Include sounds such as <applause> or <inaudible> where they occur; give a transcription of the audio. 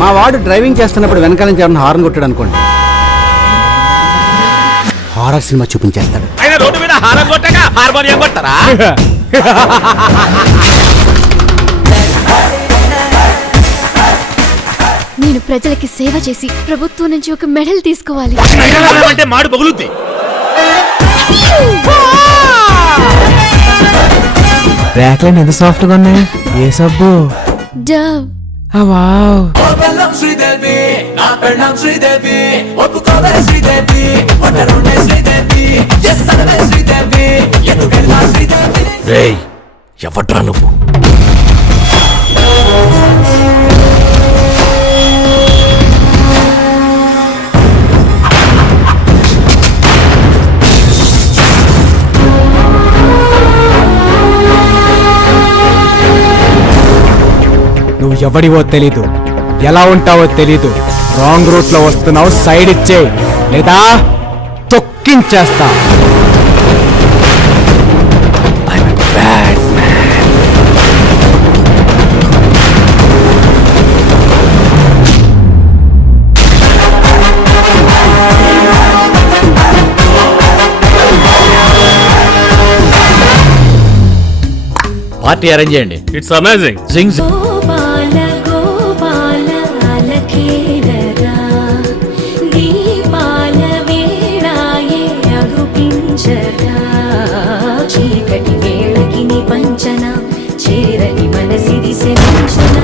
మా వాడు డ్రైవింగ్ చేస్తున్నప్పుడు వెనకాల నుంచి ఎవరైనా హార్న్ కొట్టాడు అనుకోండి. Horror cinema చూపించేస్తాడు. రోడ్డు మీద హారం కొట్టక హార్మోనియం కొట్టరా <laughs> ప్రజలకి సేవ చేసి ప్రభుత్వం నుంచి ఒక మెడల్ తీసుకోవాలి. అంటే మాడు పగులుద్ది. ర్యాక్లైన్ ఎంత సాఫ్ట్గా ఉన్నాయి? ఏ సబ్బు? డవ్ ఆ, వావ్. బెల్లం శ్రీదేవి నా పెళ్ళం శ్రీదేవి ఒప్పుకోవే శ్రీదేవి ఒంటరుండే శ్రీదేవి ఎస్ అనవే శ్రీదేవి ఎందుకెళ్ళా శ్రీదేవి? రేయ్ ఎవడ్రా నువ్వు? ఎవడివో తెలీదు. ఎలా ఉంటావో తెలీదు. రాంగ్ రూట్లో వస్తున్నావు సైడ్ ఇచ్చే. లేదా తొక్కించేస్తా. పార్టీ అరేంజ్ చేయండి. ఇట్స్ అమేజింగ్ జింగ్ చీకటి వేళకి నిపంచన చేరని మనసిది సెంచన